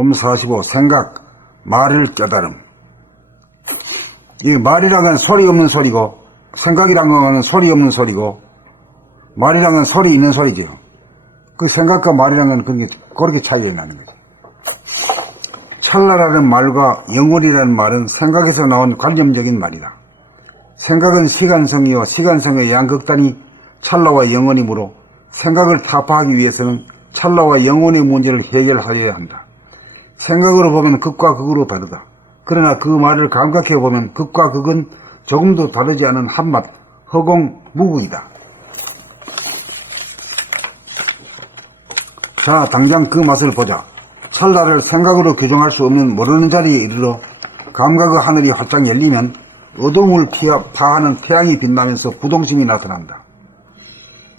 범45 생각, 말을 깨달음. 이 말이란 건 소리 없는 소리고, 생각이란 건 소리 없는 소리고, 말이란 건 소리 있는 소리죠. 그 생각과 말이란 건 그렇게 차이가 나는 거죠. 찰나라는 말과 영원이라는 말은 생각에서 나온 관념적인 말이다. 생각은 시간성이요 시간성의 양극단이 찰나와 영원이므로 생각을 타파하기 위해서는 찰나와 영원의 문제를 해결하여야 한다. 생각으로 보면 극과 극으로 다르다. 그러나 그 말을 감각해 보면 극과 극은 조금도 다르지 않은 한맛, 허공, 무극이다. 자, 당장 그 맛을 보자. 찰나를 생각으로 규정할 수 없는 모르는 자리에 이르러 감각의 하늘이 활짝 열리면 어둠을 파하는 태양이 빛나면서 부동심이 나타난다.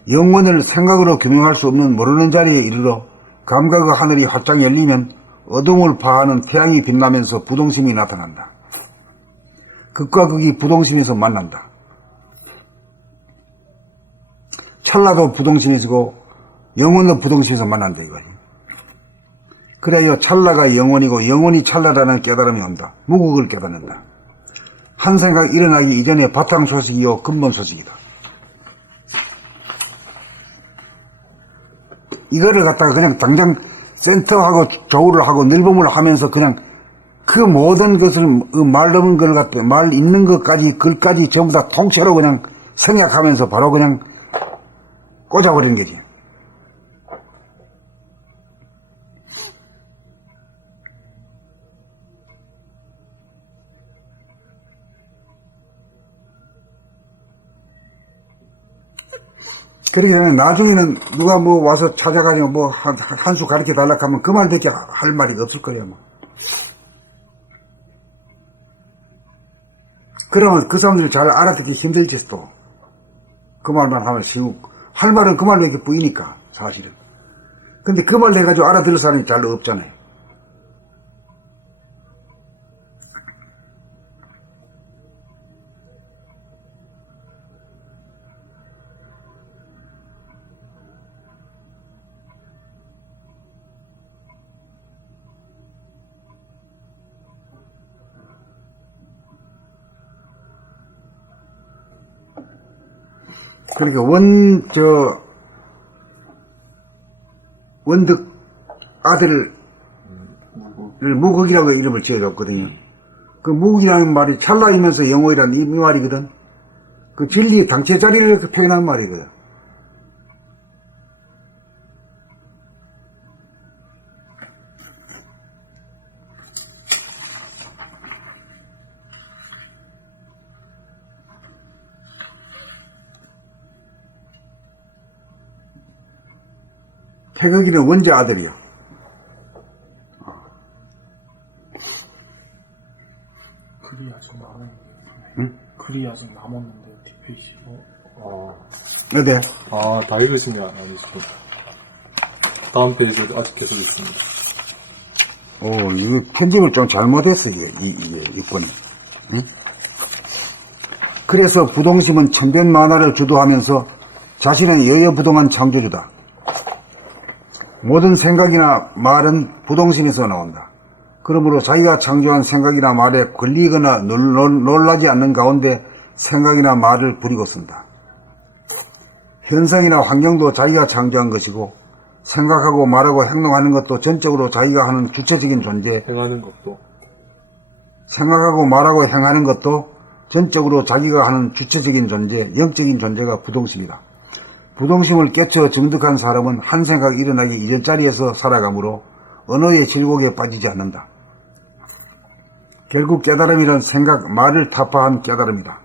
영원을 생각으로 규명할 수 없는 모르는 자리에 이르러 감각의 하늘이 활짝 열리면 어둠을 파하는 태양이 빛나면서 부동심이 나타난다. 극과 극이 부동심에서 만난다. 찰나도 부동심이고 영원도 부동심에서 만난다 이거지. 그래야 찰나가 영원이고 영원이 찰나라는 깨달음이 온다. 무극을 깨닫는다. 한 생각 일어나기 이전에 바탕 소식이요 근본 소식이다. 이거를 갖다가 그냥 당장 센터하고 조우를 하고 늘봄을 하면서 그냥 그 모든 것을 말 넘은 걸 갖다 말 있는 것까지 글까지 전부 다 통째로 그냥 생략하면서 바로 그냥 꽂아버리는 거지. 그러기 전에 나중에는 누가 뭐 와서 찾아가지고 뭐 한 수 가르쳐 달라고 하면 그 말 대체 할 말이 없을 거예요, 뭐. 그러면 그 사람들이 잘 알아듣기 힘들지 또. 그 말만 하면 할 말은 그 말로 이렇게 보이니까, 사실은. 근데 그 말 해가지고 알아들을 사람이 잘 없잖아요. 그러니까 원득 아들을 무극이라고 이름을 지어줬거든요. 그 무극이라는 말이 찰나이면서 영어이라는 이 말이거든. 그 진리의 당체 자리를 이렇게 표현한 말이거든. 태극이는 원자 아들이야. 글이 아직 남았는데. 응? 글이 아직 남았는데 디페이시. 어때? 다 읽으신 게 아니시죠? 다음 페이지도 아직 계속 있습니다. 이거 편집을 좀 잘못했어, 이게 6번이. 응? 그래서 부동심은 천변 만화를 주도하면서 자신은 여여부동한 창조주다. 모든 생각이나 말은 부동심에서 나온다. 그러므로 자기가 창조한 생각이나 말에 걸리거나 놀라지 않는 가운데 생각이나 말을 부리고 쓴다. 현상이나 환경도 자기가 창조한 것이고 생각하고 말하고 행동하는 것도 전적으로 자기가 하는 주체적인 존재, 행하는 것도 생각하고 말하고 행하는 것도 전적으로 자기가 하는 주체적인 존재, 영적인 존재가 부동심이다. 부동심을 깨쳐 정득한 사람은 한 생각이 일어나기 이전 자리에서 살아가므로 언어의 질곡에 빠지지 않는다. 결국 깨달음이란 생각, 말을 타파한 깨달음이다.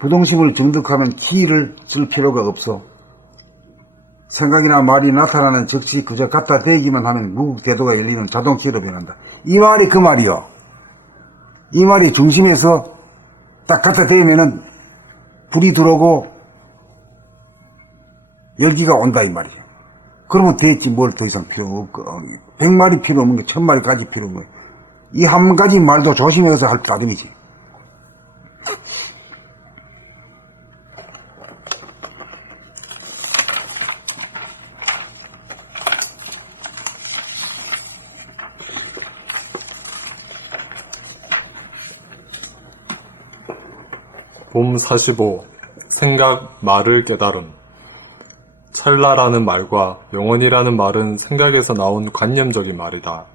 부동심을 정득하면 키를 쓸 필요가 없어. 생각이나 말이 나타나는 즉시 그저 갖다 대기만 하면 무국대도가 열리는 자동키로 변한다. 이 말이 그 말이요. 이 말이 중심에서 딱 갖다 대면은 불이 들어오고 열기가 온다 이 말이죠. 그러면 됐지 뭘 더 이상 필요 없고 100마리 필요 없는 게 1000마리까지 필요 없는 이 한 가지 말도 조심해서 할 따름이지. 봄 45. 생각, 말을 깨달음. 찰나라는 말과 영원이라는 말은 생각에서 나온 관념적인 말이다.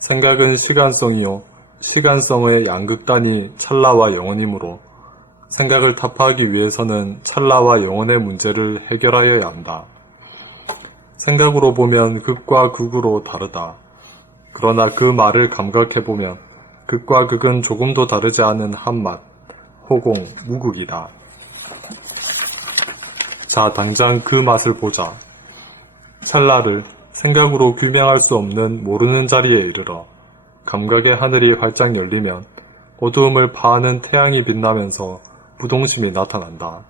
생각은 시간성이요, 시간성의 양극단이 찰나와 영원이므로 생각을 타파하기 위해서는 찰나와 영원의 문제를 해결하여야 한다. 생각으로 보면 극과 극으로 다르다. 그러나 그 말을 감각해보면 극과 극은 조금도 다르지 않은 한맛, 호공, 무극이다. 자, 당장 그 맛을 보자. 찰나를 생각으로 규명할 수 없는 모르는 자리에 이르러 감각의 하늘이 활짝 열리면 어두움을 파하는 태양이 빛나면서 부동심이 나타난다.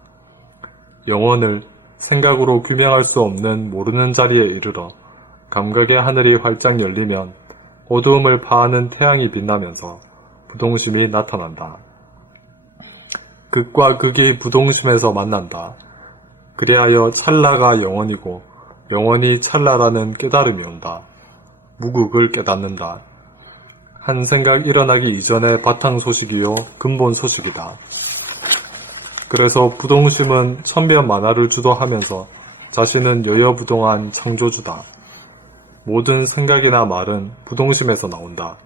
영원을 생각으로 규명할 수 없는 모르는 자리에 이르러 감각의 하늘이 활짝 열리면 어두움을 파하는 태양이 빛나면서 부동심이 나타난다. 극과 극이 부동심에서 만난다. 그리하여 찰나가 영원이고 영원이 찰나라는 깨달음이 온다. 무극을 깨닫는다. 한 생각 일어나기 이전의 바탕 소식이요 근본 소식이다. 그래서 부동심은 천변만화를 주도하면서 자신은 여여부동한 창조주다. 모든 생각이나 말은 부동심에서 나온다.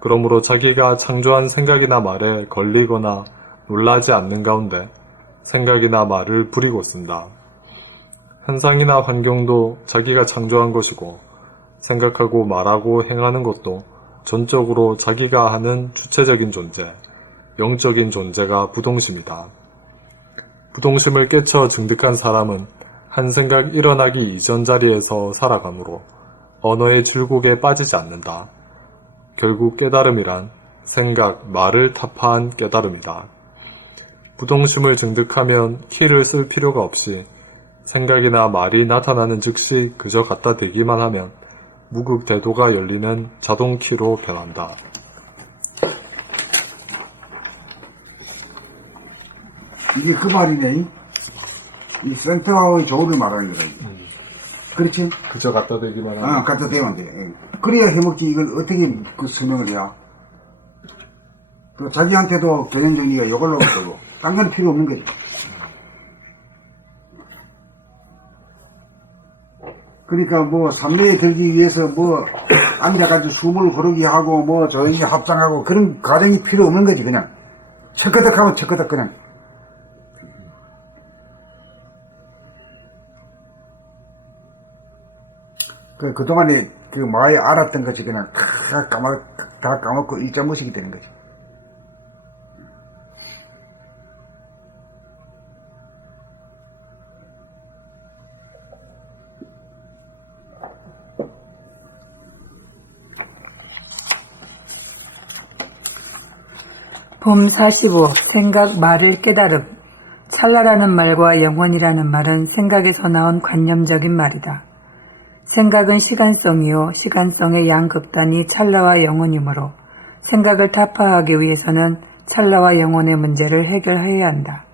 그러므로 자기가 창조한 생각이나 말에 걸리거나 놀라지 않는 가운데 생각이나 말을 부리고 쓴다. 현상이나 환경도 자기가 창조한 것이고 생각하고 말하고 행하는 것도 전적으로 자기가 하는 주체적인 존재, 영적인 존재가 부동심이다. 부동심을 깨쳐 증득한 사람은 한 생각 일어나기 이전 자리에서 살아가므로 언어의 질곡에 빠지지 않는다. 결국 깨달음이란 생각, 말을 타파한 깨달음이다. 부동심을 증득하면 키를 쓸 필요가 없이 생각이나 말이 나타나는 즉시 그저 갖다 대기만 하면 무극대도가 열리는 자동키로 변한다. 이게 그 말이네. 이 센터의 조를 말하는 거다. 그렇지? 그저 갖다 대기만 하면 갖다 대면 돼. 그래야 해먹지. 이걸 어떻게 그 설명을 해야? 그 자기한테도 개념 정리가 이걸로 되고, 딴 건 필요 없는 거지. 그러니까 뭐 삼례에 들기 위해서 뭐 앉아가지고 숨을 고르게 하고 뭐 조용히 합장하고 그런 과정이 필요 없는 거지. 그냥 척거덕 하면 척거덕 그냥. 그동안에 그 많이 알았던 것이 그냥 다 까먹고 일자무식이 되는 거지. 봄 45. 생각, 말을 깨달음. 찰나라는 말과 영원이라는 말은 생각에서 나온 관념적인 말이다. 생각은 시간성이요, 시간성의 양극단이 찰나와 영원이므로 생각을 타파하기 위해서는 찰나와 영원의 문제를 해결해야 한다.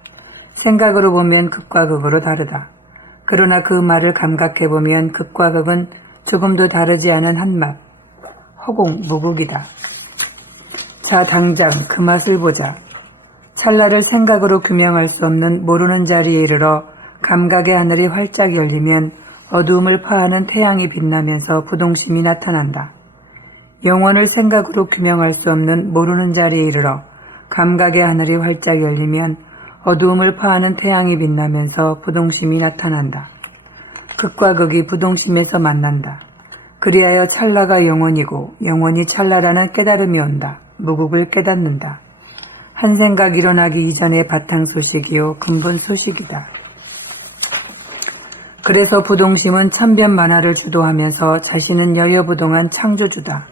생각으로 보면 극과 극으로 다르다. 그러나 그 말을 감각해보면 극과 극은 조금도 다르지 않은 한맛, 허공, 무극이다. 자, 당장 그 맛을 보자. 찰나를 생각으로 규명할 수 없는 모르는 자리에 이르러 감각의 하늘이 활짝 열리면 어두움을 파하는 태양이 빛나면서 부동심이 나타난다. 영원을 생각으로 규명할 수 없는 모르는 자리에 이르러 감각의 하늘이 활짝 열리면 어두움을 파하는 태양이 빛나면서 부동심이 나타난다. 극과 극이 부동심에서 만난다. 그리하여 찰나가 영원이고 영원이 찰나라는 깨달음이 온다. 무극을 깨닫는다. 한 생각 일어나기 이전의 바탕 소식이요 근본 소식이다. 그래서 부동심은 천변만화를 주도하면서 자신은 여여부동한 창조주다.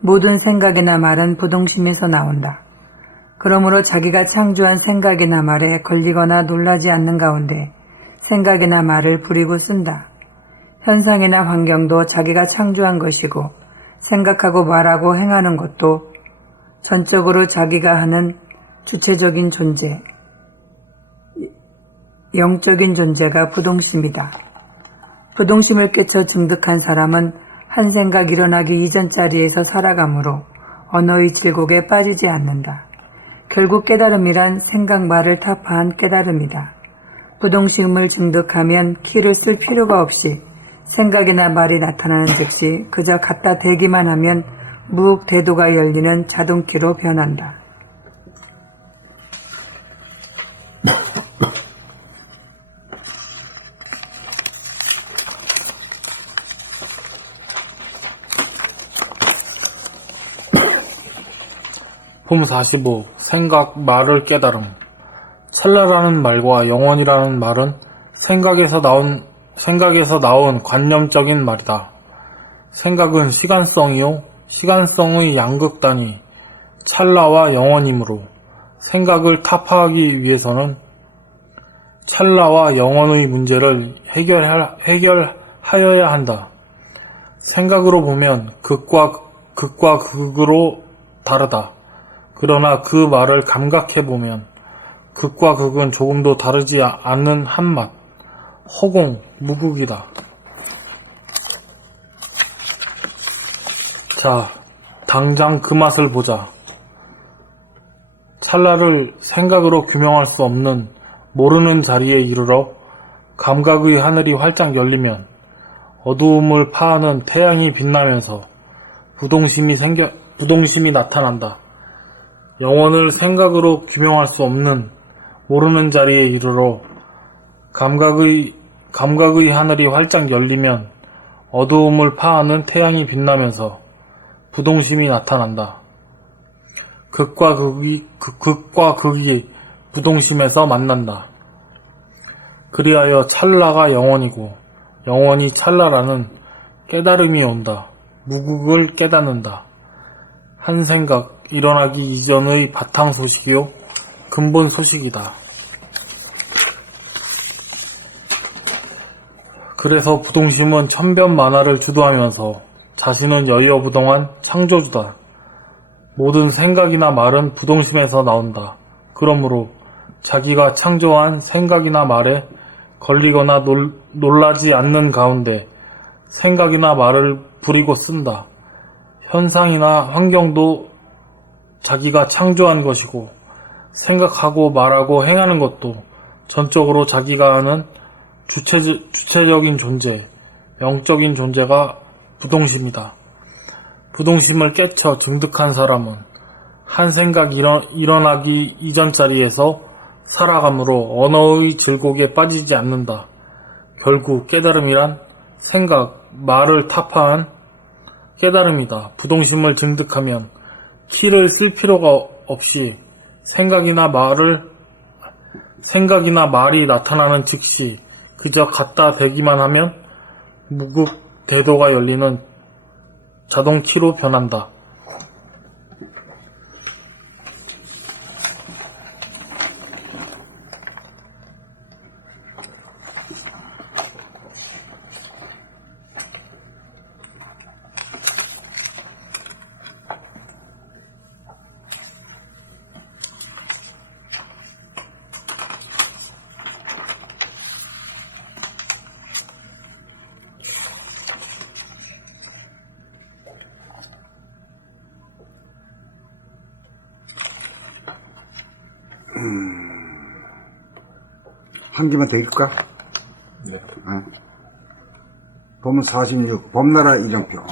모든 생각이나 말은 부동심에서 나온다. 그러므로 자기가 창조한 생각이나 말에 걸리거나 놀라지 않는 가운데 생각이나 말을 부리고 쓴다. 현상이나 환경도 자기가 창조한 것이고 생각하고 말하고 행하는 것도 전적으로 자기가 하는 주체적인 존재, 영적인 존재가 부동심이다. 부동심을 깨쳐 증득한 사람은 한 생각 일어나기 이전 자리에서 살아가므로 언어의 질곡에 빠지지 않는다. 결국 깨달음이란 생각 말을 타파한 깨달음이다. 부동식음을 증득하면 키를 쓸 필요가 없이 생각이나 말이 나타나는 즉시 그저 갖다 대기만 하면 무대도가 열리는 자동키로 변한다. 폼 45. 생각, 말을 깨달음. 찰나라는 말과 영원이라는 말은 생각에서 나온 관념적인 말이다. 생각은 시간성이요, 시간성의 양극단이 찰나와 영원이므로 생각을 타파하기 위해서는 찰나와 영원의 문제를 해결하여야 한다. 생각으로 보면 극과 극으로 다르다. 그러나 그 말을 감각해보면 극과 극은 조금도 다르지 않는 한맛, 허공, 무극이다. 자, 당장 그 맛을 보자. 찰나를 생각으로 규명할 수 없는 모르는 자리에 이르러 감각의 하늘이 활짝 열리면 어두움을 파하는 태양이 빛나면서 부동심이 나타난다. 영혼을 생각으로 규명할 수 없는 모르는 자리에 이르러 감각의 하늘이 활짝 열리면 어두움을 파하는 태양이 빛나면서 부동심이 나타난다. 극과 극이 부동심에서 만난다. 그리하여 찰나가 영원이고 영원이 찰나라는 깨달음이 온다. 무극을 깨닫는다. 한 생각 일어나기 이전의 바탕 소식이요 근본 소식이다. 그래서 부동심은 천변만화를 주도하면서 자신은 여의어부동한 창조주다. 모든 생각이나 말은 부동심에서 나온다. 그러므로 자기가 창조한 생각이나 말에 걸리거나 놀라지 않는 가운데 생각이나 말을 부리고 쓴다. 현상이나 환경도 자기가 창조한 것이고 생각하고 말하고 행하는 것도 전적으로 자기가 하는 주체적인 존재, 영적인 존재가 부동심이다. 부동심을 깨쳐 증득한 사람은 한 생각 일어나기 이전 자리에서 살아감으로 언어의 질곡에 빠지지 않는다. 결국 깨달음이란 생각, 말을 타파한 깨달음이다. 부동심을 증득하면 키를 쓸 필요가 없이 생각이나 말이 나타나는 즉시 그저 갖다 대기만 하면 무극 대도가 열리는 자동키로 변한다. 한 개만 더 읽을까? 네. 네. 봄 46, 봄나라 이정표.